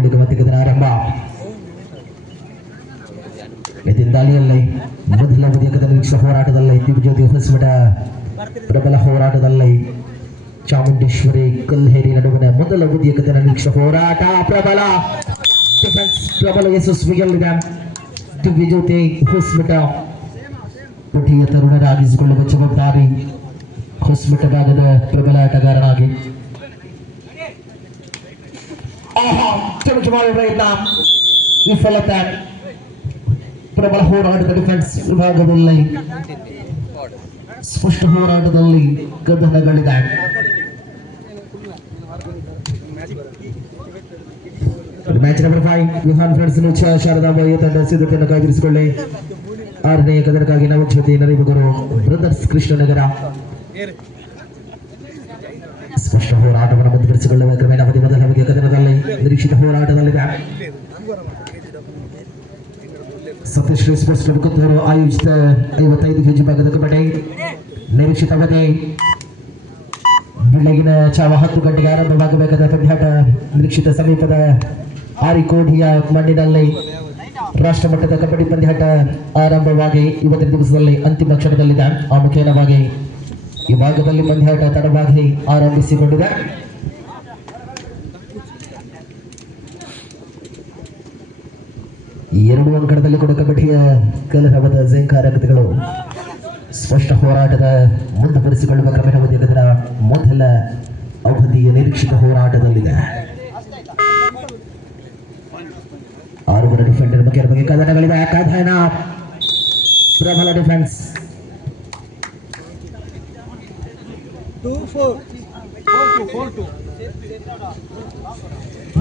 ಬಳಿಕ ಮತ್ತೆ ಕದನ ಆರಂಭ. ದಾಳಿಯಲ್ಲಿ ಮೊದಲ ಬದಿಯ ಕದನ ವೀಕ್ಷಕ ಹೋರಾಟದಲ್ಲಿ ದಿಗ್ಜ್ಯೋತಿ ಹೊಸಮಠ ಪ್ರಬಲ ಹೋರಾಟದಲ್ಲಿ ಚಾಮುಂಡೇಶ್ವರಿ ಕಲ್ಹೇರಿ ನಡುವಿನ ಮೊದಲ ಬದಿಯ ಕದನ ವೀಕ್ಷಕ ಹೋರಾಟ. ಪ್ರಬಲ ಡಿಫೆನ್ಸ್, ಪ್ರಬಲ ಯಶಸ್ವಿಯಲ್ಲಿದೆ ದಿಗ್ವಿಜ್ಯೋತಿ ಹೊಸಮಠ. ಪುಟಿಯ ತರುಣರಾಗಿಸಿಕೊಳ್ಳುವ ಜವಾಬ್ದಾರಿ ಹೊಸಮಠ ಭಾಗದ ಪ್ರಬಲ ಆಟಗಾರನಾಗಿ ವಿಫಲತೆ. ಪ್ರಬಲ ಹೋರಾಟದ ಡಿಫೆನ್ಸ್ ವಿಭಾಗದಲ್ಲಿ ಸ್ಪಷ್ಟ ಹೋರಾಟದಲ್ಲಿ ಕದನಗಳಿದೆ. Match number 5 Vihan friends Sharadamba ತಂಡ ಸಿದ್ಧತೆಯನ್ನು ಕಾಯ್ದಿರಿಸಿಕೊಳ್ಳಿ. 6ನೇ ಕದನಕ್ಕಾಗಿ ನವಜ್ಯೋತಿ ನರಿಬಗರು ಬ್ರದರ್ಸ್ ಕೃಷ್ಣನಗರ ಸ್ಪಷ್ಟ ಹೋರಾಟವನ್ನು ಮುಂದುವರಿಸಿಕೊಳ್ಳುವ ಕ್ರಮೇಣ ಮೊದಲ ಬದಿಯ ಕದನದಲ್ಲಿ ನಿರೀಕ್ಷಿತ ಹೋರಾಟದಲ್ಲಿದೆ. ಸತೀಶ್ರೀ ಸ್ಪೋರ್ಟ್ಸ್ ಕ್ಲಬ್ ಕೊತ್ತೂರು ಆಯೋಜಿತ 55 ಕೆಜಿ ಭಾಗದ ಕಬಡ್ಡಿ ನಿರೀಕ್ಷಿತ ಅವಧಿ ಬೆಳಗಿನ ಜಾವ 10 ಗಂಟೆಗೆ ಆರಂಭವಾಗಬೇಕಾದ ಪಂದ್ಯಾಟ ನಿರೀಕ್ಷಿತ ಸಮೀಪದ ಆರಿಕೋಡಿಯ ಮಣ್ಣಿನಲ್ಲಿ ರಾಷ್ಟ್ರಮಟ್ಟದ ಕಬಡ್ಡಿ ಪಂದ್ಯಾಟ ಆರಂಭವಾಗಿ ಇವತ್ತಿನ ದಿವಸದಲ್ಲಿ ಅಂತಿಮ ಕ್ಷಣದಲ್ಲಿದೆ. ಆ ಮುಖೇನವಾಗಿ ಈ ಭಾಗದಲ್ಲಿ ಪಂದ್ಯಾಟ ತಡವಾಗಿ ಆರಂಭಿಸಿಕೊಂಡಿದೆ. ಈ 2 ಅಂಕಣದಲ್ಲಿ ಕೂಡ ಕಬಡ್ಡಿಯ ಕಲರವದ ಝೇಂಕಾರಕತೆಗಳು ಸ್ಪಷ್ಟ ಹೋರಾಟದ ಮುಂದುವರಿಸಿಕೊಳ್ಳುವ ಕ್ರಮೇಣ ಕದನ ಮೊದಲ ಅವಧಿಯ ನಿರೀಕ್ಷಿತ ಹೋರಾಟದಲ್ಲಿದೆ. 6 ಡಿಫೆಂಡರ್ ಬಗ್ಗೆ ಕದನಗಳಿವೆ. ಕದನ ಪ್ರಬಲ ಡಿಫೆನ್ಸ್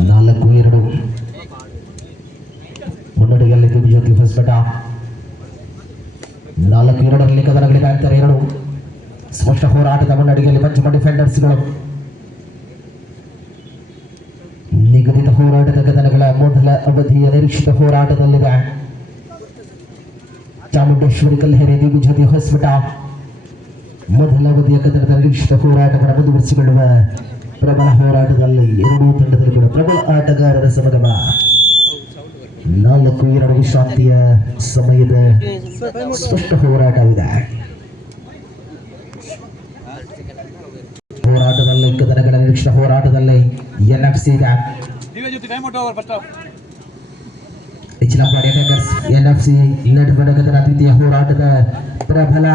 4-2 ಮುನ್ನಡೆಯಲ್ಲಿ ದಿಗ್ಜ್ಯೋತಿ ಹೊಸಮಠ. 4-2ರಲ್ಲಿ ಕದನಗಳಿವೆ. ಅಂತರ 2 ಸ್ಪಷ್ಟ ಹೋರಾಟದ ಮುನ್ನಡೆಯಲ್ಲಿ ಪಂಚಮ ಡಿಫೆಂಡರ್ಸ್ಗಳು. ನಿಗದಿತ ಹೋರಾಟದ ಕದನಗಳ ಮೊದಲ ಅವಧಿಯ ನಿರೀಕ್ಷಿತ ಹೋರಾಟದಲ್ಲಿದೆ. ಚಾಮುಂಡೇಶ್ವರಿ ಕಲ್ಹೇರಿ ದಿಗ್ಜ್ಯೋತಿ ಹೊಸಮಠ ಮೊದಲ ಅವಧಿಯ ಕದನದ ನಿರೀಕ್ಷಿತ ಹೋರಾಟವನ್ನು ಮುಂದುವರಿಸಿಕೊಳ್ಳುವ ಪ್ರಬಲ ಹೋರಾಟದಲ್ಲಿ 2 ತಂಡದಲ್ಲಿ ಕೂಡ ಪ್ರಬಲ ಆಟಗಾರರ ಸಮಗಮ. 4-2 ವಿಶ್ರಾಂತಿಯ ಸಮಯದ ಸ್ಪಷ್ಟ ಹೋರಾಟವಿದೆ. ಹೋರಾಟದಲ್ಲಿ ಕದನಗಳ ನಿರೀಕ್ಷಿತ ಹೋರಾಟದಲ್ಲಿ ಎನ್ಎಫ್ಸಿ ಎನ್ಎಫ್ಸಿ ನಡುವಣ ಕದನ ದ್ವಿತೀಯ ಹೋರಾಟದ ಪ್ರಬಲ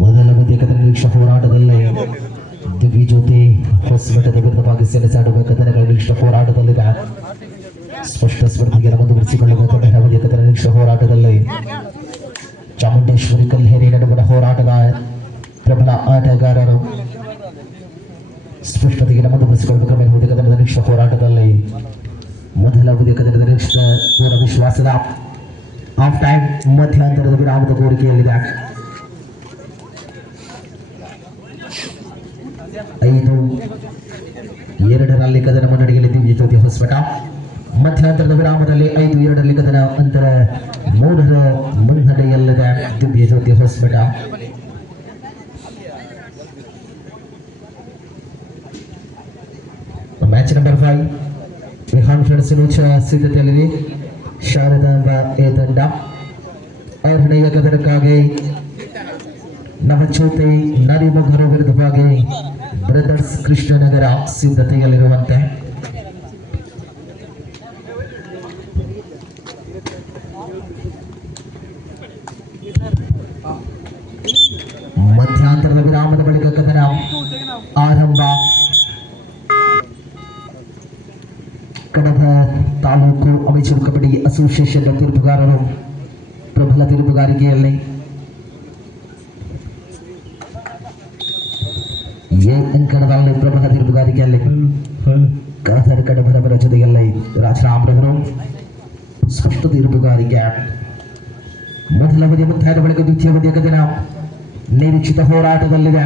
ಮೊದಲ ಬದಿಯ ಕದನ ನಿರೀಕ್ಷಿತ ಹೋರಾಟದಲ್ಲಿ ದಿಗ್ವಿಜ್ಯೋತಿ ಹೊಸಮಠದ ವಿರುದ್ಧವಾಗಿ ಸೆಣಸಾಡುವ ಕದನಗಳ ನಿರೀಕ್ಷಿತ ಹೋರಾಟದಲ್ಲಿದೆ. ಸ್ಪಷ್ಟ ಸ್ಪರ್ಧೆಯನ್ನು ಮುಂದುವರಿಸಿಕೊಳ್ಳುವ ಕದನ ನಿರೀಕ್ಷಿತ ಹೋರಾಟದಲ್ಲಿ ಚಾಮುಂಡೇಶ್ವರಿ ಕಲ್ಹೇರಿ ನಡುವಿನ ಹೋರಾಟದ ಪ್ರಬಲ ಆಟಗಾರರು ಸ್ಪಷ್ಟತೆಯನ್ನು ಮುಂದುವರಿಸಿಕೊಳ್ಳುವ ಕದನದ ನಿರೀಕ್ಷಿತ ಹೋರಾಟದಲ್ಲಿ ಮೊದಲ ಬದಿಯ ಕದನದ ನಿರೀಕ್ಷಿತ ಪೂರ್ಣ ವಿಶ್ವಾಸದ ಆಫ್ ಟೈಮ್ ಮಧ್ಯಂತರದ ವಿರಾಮದ ಕೋರಿಕೆಯಲ್ಲಿದೆ. 5-2ರಲ್ಲಿ ಕದನ ಮುನ್ನಡೆಯಲ್ಲಿ ದಿಗ್ಜ್ಯೋತಿ ಹೊಸಮಠ. ಮಧ್ಯಂತರದ ವಿರಾಮದಲ್ಲಿ 5-2ರಲ್ಲಿ ಕದನ ಅಂತರ 3ರ ಮುನ್ನಡೆಯಲ್ಲಿದೆ Digjyoti Hosamath. Match number 5 Vihan friends ಸಿದ್ಧತೆಯಲ್ಲಿದೆ. ಶಾರದಾಂಬ ಎ ತಂಡ 6ನೇ ಕದನಕ್ಕಾಗಿ ನವಜ್ಯೋತಿ ನರಿಬಗರ ವಿರುದ್ಧವಾಗಿ ಬ್ರದರ್ಸ್ ಕೃಷ್ಣನಗರ ಸಿದ್ಧತೆಯಲ್ಲಿರುವಂತೆ ಮಧ್ಯಂತರದ ವಿರಾಮದ ಬಳಿಕ ಕದನ ಆರಂಭ. ಕಡಬ ತಾಲೂಕು ಅಮೇಚೂರು ಕಬಡ್ಡಿ ಅಸೋಸಿಯೇಷನ್ ತೀರ್ಪುಗಾರರು ಪ್ರಬಲ ತೀರ್ಪುಗಾರಿಕೆಯಲ್ಲಿ ಅಂಕಣದಲ್ಲಿ ಪ್ರಬಲ ತೀರ್ಪುಗಾರಿಕೆಯಲ್ಲಿ ಕಾದರ್ ಕಡಬರವರ ಜೊತೆಯಲ್ಲಿ ರಾಜರಾಮ್ರವರು ಸ್ಪಷ್ಟ ತೀರ್ಪುಗಾರಿಕೆ. ಮೊದಲ ಅವಧಿಯ ಮುಕ್ತಾಯದ ಬಳಿಕ ದ್ವಿತೀಯ ಅವಧಿಯ ಕದನ ನಿರೀಕ್ಷಿತ ಹೋರಾಟದಲ್ಲಿದೆ.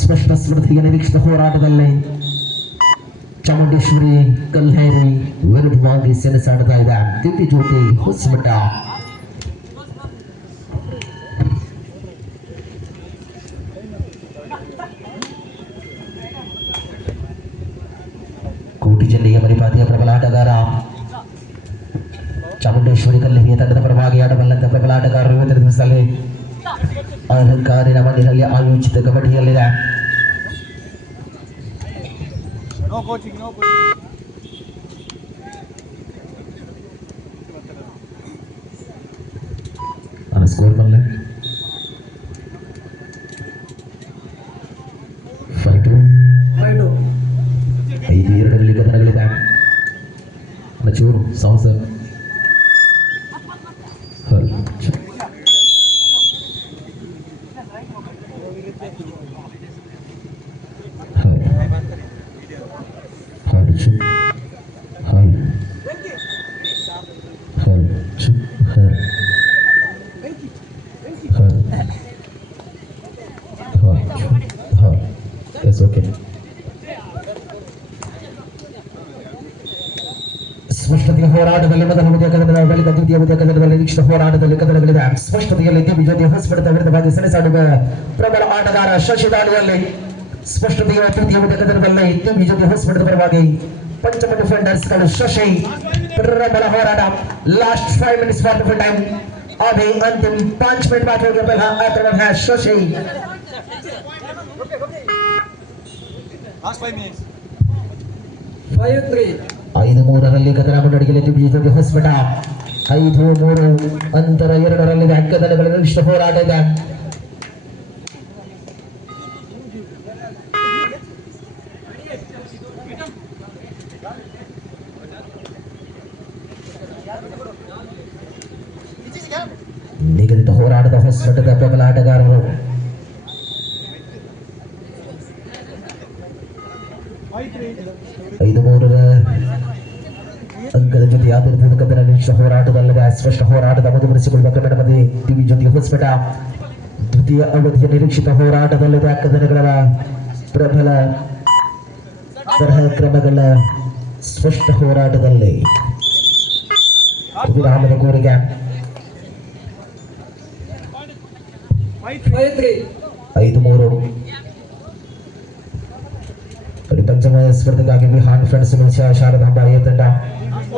ಸ್ಪಷ್ಟ ಸ್ಪರ್ಧೆಯ ನಿರೀಕ್ಷಿತ ಹೋರಾಟದಲ್ಲಿ ಚಾಮುಂಡೇಶ್ವರಿ ಕಲ್ಹೇರಿ ವಿರುದ್ಧವಾಗಿ ಸೆಣಸಾಡ್ತಾ ಇದೆ ದಿವ್ಯ ಜ್ಯೋತಿ ಹೊಸಮಠ. ಕೋಟಿ ಜಿಲ್ಲೆಯ ಮರಿಪಾತಿಯ ಪ್ರಬಲ ಆಟಗಾರ ಚಾಮುಂಡೇಶ್ವರಿ ಕಲ್ಹೇರಿಯ ತಂಡದ ಪರವಾಗಿ ಆಡಬಲ್ಲಂತ ಪ್ರಬಲ ಆಟಗಾರರು ಇವತ್ತಿನ ದಿವಸದಲ್ಲಿ ಅಲಂಕಾರಿನ ಮಣ್ಣಿನಲ್ಲಿ ಆಯೋಜಿತ ಕಬಡ್ಡಿಯಲ್ಲಿದೆ. No coaching, no coaching. Score ಬರಲಿ 5-2 ಕದನಗಳಿದೆ. ಚೂರು ಸಾಹಸ ಸ್ಪಷ್ಟತೆಯ ಹೋರಾಟದಲ್ಲಿ ಮೊದಲ ಮುದಿಯ ಕದನದ ಬಳಿಕ ದ್ವಿತೀಯ ಮುದಿಯ ಕದನದಲ್ಲಿ ನಿರೀಕ್ಷಿತ ಹೋರಾಟದಲ್ಲಿ ಕದನಗಳಿದೆ. ಸ್ಪಷ್ಟತೆಯಲ್ಲಿ ದಿವ್ಯ ಜ್ಯೋತಿ ಹೊಸಮಠದ ವಿರುದ್ಧವಾಗಿ ಸೆಣಸಾಡುವ ಪ್ರಬಲ ಆಟಗಾರ ಶಶಿ ದಾಳಿಯಲ್ಲಿ ಸ್ಪಷ್ಟತೆಯ ತೃತೀಯ ಮುದಿಯ ಕದನದಲ್ಲಿ ದಿವ್ಯ ಜ್ಯೋತಿ ಹೊಸಮಠದ ಪರವಾಗಿ ಪಂಚಮ ಡಿಫೆಂಡರ್ಸ್ ಗಳು ಶಶಿ ಪ್ರಬಲ ಹೋರಾಟ. Last 5 minutes for the time. अभी अंतिम 5 मिनट बाकी हो गया. पहला आक्रमण है शशि. Last 5 minutes. 5-3. 5-3 ಕದನ ಮುನ್ನಡೆಯಲ್ಲಿ ದಿವ್ಯ ಜ್ಯೋತಿ ಹೊಸಮಠ. 5-3 ಅಂತರ 2 ಕದನಗಳ ನಿರೀಕ್ಷಿತ ಹೋರಾಟ ಇದೆ. ನಿಗದಿತ ಹೋರಾಟದ ಹೊಸಮಠದ ಪ್ರಬಲ ಆಟಗಾರರು 5-3 ಅಂಕದ ಜೊತೆ ಆಧಾರಿತ ಕದನ ನಿರೀಕ್ಷಿತ ಹೋರಾಟದಲ್ಲದೆ ಸ್ಪಷ್ಟ ಹೋರಾಟದ ಮುಂದುವರಿಸಿಕೊಳ್ಳುವ ಕನ್ನಡ ಮಂದಿ ದಿವ್ಯ ಜ್ಯೋತಿ ಹೊಸಮಠ. ದ್ವಿತೀಯ ಅವಧಿಯ ನಿರೀಕ್ಷಿತ ಹೋರಾಟದಲ್ಲದೆ ಕದನಗಳ ಪ್ರಬಲ ತರಹ ಕ್ರಮಗಳ ಸ್ಪಷ್ಟ ಹೋರಾಟದಲ್ಲಿ ವಿರಾಮದ ಕೋರಿಕೆ. 5-3. 5-3 ಪಂಚಮ ಸ್ಪರ್ಧೆಗಾಗಿ ವಿಹಾನ್ ಫ್ರೆಂಡ್ಸ್ ಶಾರದಾಂಬ ತಂಡ.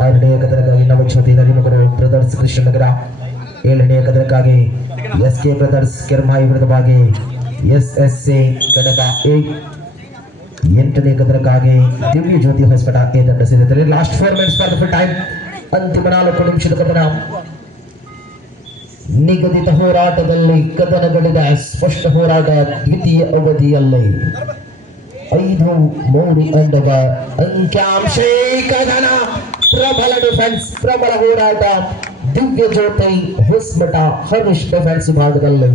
6ನೇ ಕದನಕ್ಕಾಗಿ ನವಜ್ಯೋತಿ ನರಿಮಗರು ಬ್ರದರ್ಸ್ ಕೃಷ್ಣನಗರ. 7ನೇ ಕದನಕ್ಕಾಗಿ SK ಬ್ರದರ್ಸ್ ಕೆರ್ಮಾಯಿ ವಿರುದ್ಧವಾಗಿ SSC ಕಡಗ. 8ನೇ ಕದನಕ್ಕಾಗಿ ದಿವ್ಯ ಜ್ಯೋತಿ ಹೊಸಮಠ ತಂಡ ಸೇರಿದ್ದಾರೆ. Last 4 minutes for the full time. ಅಂತಿಮ 4 ನಿಮಿಷದ ಕದನ. ನಿಗದಿತ ಹೋರಾಟದಲ್ಲಿ ಕದನಗಳಿದ ಸ್ಪಷ್ಟ ಹೋರಾಟ ದ್ವಿತೀಯ ಅವಧಿಯಲ್ಲಿ 5-3 ಅಂಡದ ಅಂಕಿಅಂಶ ಕದನ. ಪ್ರಬಲ ಡಿಫೆನ್ಸ್ ಪ್ರಬಲ ಹೋರಾಟ ದಿವ್ಯ ಜ್ಯೋತಿ ಹೊಸಮಠ ಹರೀಶ್ ಡಿಫೆನ್ಸ್ ವಿಭಾಗದಲ್ಲಿ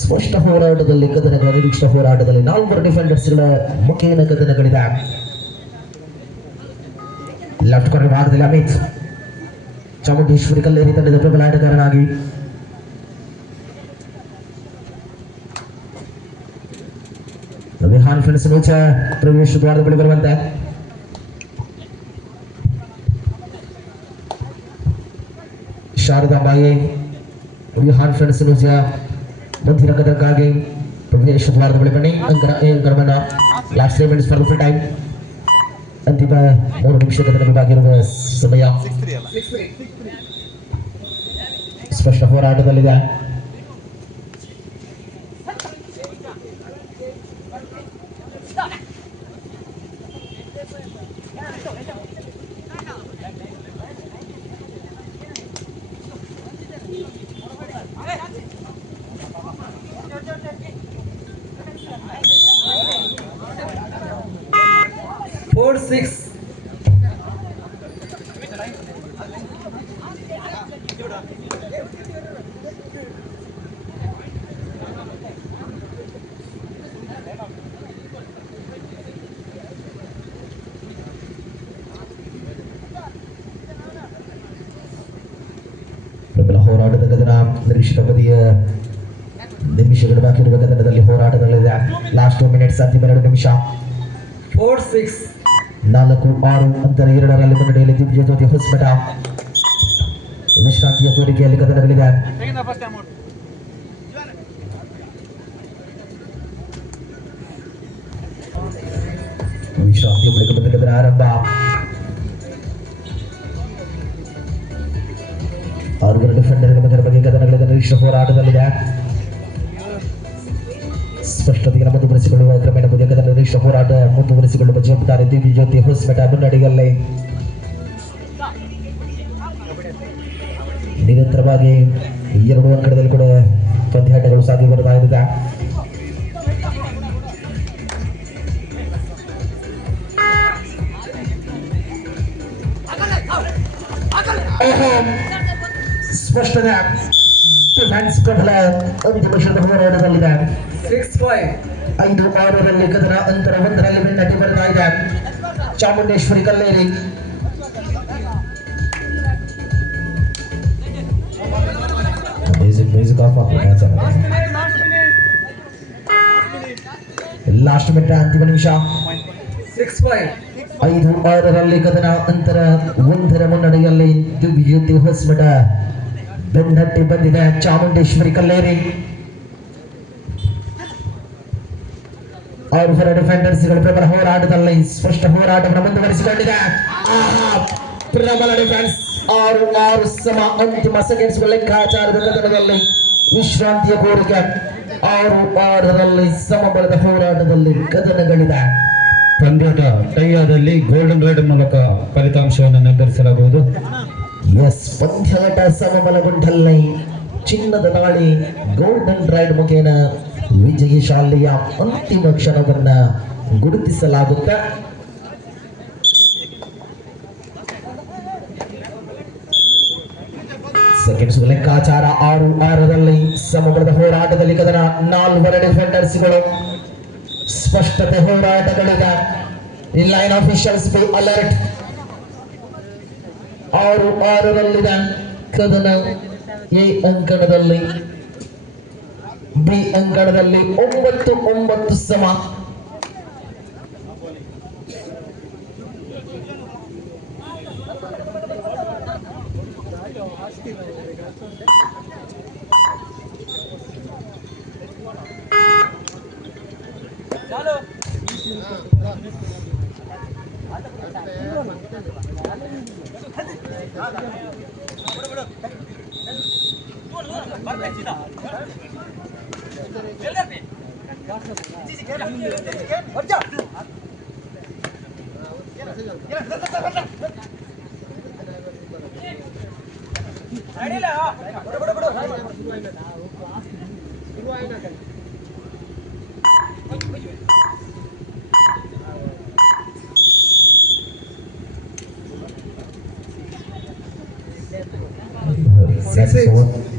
ಸ್ಪಷ್ಟ ಹೋರಾಟದಲ್ಲಿ ಕದನಗಳ ನಿರೀಕ್ಷಿತ ಹೋರಾಟದಲ್ಲಿ 4 ಡಿಫೆಂಡರ್ಸ್ಗಳ ಮುಖೇನ ಕದನಗಳಿದೆ. ಲೆಫ್ಟ್ ಕಾರ್ನರ್ ಭಾಗದಲ್ಲಿ ಅಮಿತ್ ಚಾಮುಂಡೇಶ್ವರಿ ಕಲ್ಲೇರಿ ತಂಡದ ಪ್ರಬಲ ಆಟಗಾರನಾಗಿ ವಿಹಾನ್ ಫ್ರೆಂಡ್ಸ್ ಪ್ರವೇಶ ದ್ವಾರದ ಬಳಿ ಬರುವಂತೆ ಶಾರದಾಂಬಾಯಿ ವಿಹಾನ್ ಫ್ರೆಂಡ್ಸ್ ಮುಂದಿನ ಕದನಕ್ಕಾಗಿ ಪ್ರವೇಶ ದ್ವಾರದ ಬಳಿ ಬನ್ನಿ. ಅಂಕರಮನ last 3 minutes for the full time. ಅಂತಿಮ 3 ನಿಮಿಷ ಕದನವಾಗಿರುವ ಸಮಯ. 6-3. ಸ್ಪಷ್ಟ ಹೋರಾಟದಲ್ಲಿದೆ. Four, 6. ಪ್ರಬಲ ಹೋರಾಟದ ಕದನ ನಿರೀಕ್ಷಿತ ಅವಧಿಯ ನಿಮಿಷಗಳು ಬಾಕಿ ಇರುವ ಕದನದಲ್ಲಿ ಹೋರಾಟದಲ್ಲಿದೆ. ಲಾಸ್ಟ್ 2 minutes ಅಂತಿಮ 2 ನಿಮಿಷ. 4-6. 4-6 ಅಂತರ 2ರಲ್ಲಿ ಮುನ್ನಡೆಯಲ್ಲಿ ದಿವ್ಯ ಜ್ಯೋತಿ Hosamatha ವಿಶ್ರಾಂತಿಯ ಕೋರಿಕೆಯಲ್ಲಿ ಕದನಗಳಿದೆ. Taking the first time out. ವಿಶ್ರಾಂತಿಯ ಬಳಿಕ ಬಂದ ಆರಂಭ. 6 ಡಿಫೆಂಡರ್ಗಳ ಬಗ್ಗೆ ಕದನಗಳಿದೆ. ನಿರೀಕ್ಷ ಹೋರಾಟದಲ್ಲಿದೆ. ಸ್ಪಷ್ಟತೆಯನ್ನು ಮುಂದುವರಿಸಿಕೊಳ್ಳುವ ಕ್ರಮೇಣ ಕದನ ನಿರೀಕ್ಷ ಹೋರಾಟ ಮುಂದುವರಿಸಿಕೊಳ್ಳುವ ಜವಾಬ್ದಾರಿ ದಿವ್ಯ ಜ್ಯೋತಿ ಹೊಸಮಠ ಮುನ್ನಡೆಯಲ್ಲಿ. ನಿರಂತರವಾಗಿ 2 ಅಂಕಣದಲ್ಲಿ ಕೂಡ ಪಂದ್ಯಾಟಗಳು ಸಾಗಿ ಬರ್ತಾ ಇದೆ. ಸ್ಪಷ್ಟತೆ ಡಿಫೆನ್ಸ್ ಪ್ರಬಲ ಅಂತಿಮ ಕ್ಷಣದ ಹೋರಾಟದಲ್ಲಿದೆ. 6-5. 5-6ರಲ್ಲಿ ಕದನ ಅಂತರ 1ರಲ್ಲಿ ಬೆನ್ನಟ್ಟಿ ಬರ್ತಾ ಇದೆ. Chamundeshwari Kalleri music of last minute ಅಂತಿಮ ನಿಮಿಷ. 6-5. 5-6ರಲ್ಲಿ ಕದನ ಅಂತರ 1ರ ಮುನ್ನಡೆಯಲ್ಲಿ ದಿವ್ಯ ಜ್ಯೋತಿ ಹೊಸಮಠ ಬೆನ್ನಟ್ಟಿ ಬಂದಿದೆ. ಚಾಮುಂಡೇಶ್ವರಿ ಕಲ್ಲೇರಿ 6 ಡಿಫೆಂಡರ್ಸ್ಗಳು ಪ್ರಬಲ ಹೋರಾಟದಲ್ಲಿ ಸ್ಪಷ್ಟ ಹೋರಾಟವನ್ನು ಮುಂದುವರಿಸಿಕೊಂಡಿದೆ. ಪ್ರಬಲ ಡಿಫೆನ್ಸ್ 6-6 ಸಮ ಅಂತಿಮ ಸೆಕೆಂಡ್ಸ್ಗಳ ಲೆಕ್ಕಾಚಾರದ ಕದನದಲ್ಲಿ ವಿಶ್ರಾಂತಿಯ ಕೋರಿಕೆ. 6-6ರಲ್ಲಿ ಸಮಬಲದ ಹೋರಾಟದಲ್ಲಿ ಕದನಗಳಿದೆ. ಪಂದ್ಯಾಟ ಟೈ ಆದಲ್ಲಿ ಗೋಲ್ಡನ್ ರೈಡ್ ಮೂಲಕ ಫಲಿತಾಂಶವನ್ನು ನಿರ್ಧರಿಸಲಾಗುವುದು. ಎಸ್, ಪಂದ್ಯಾಟ ಸಮಬಲಗೊಂಡಲ್ಲಿ ಚಿನ್ನದ ನಾಳಿ ಗೋಲ್ಡನ್ ರೈಡ್ ಮುಖೇನ ವಿಜಯಶಾಲಿಯ ಅಂತಿಮ ಕ್ಷಣವನ್ನ ಗುರುತಿಸಲಾಗುತ್ತೆ. ಸೆಕೆಂಡ್ಸ್ ಲೆಕ್ಕಾಚಾರ 6-6ರಲ್ಲಿ ಸಮಬಲದ ಹೋರಾಟದಲ್ಲಿ ಕದನ. 4 ಡಿಫೆಂಡರ್ಸ್ಗಳು ಸ್ಪಷ್ಟತೆ ಹೋರಾಟಗಳಿದೆ. Line officials be alert. 6-6ರಲ್ಲಿದೆ ಕದನ. ಎ ಅಂಕಣದಲ್ಲಿ ಬಿ ಅಂಕಣದಲ್ಲಿ 9-9 ಸಮ. That's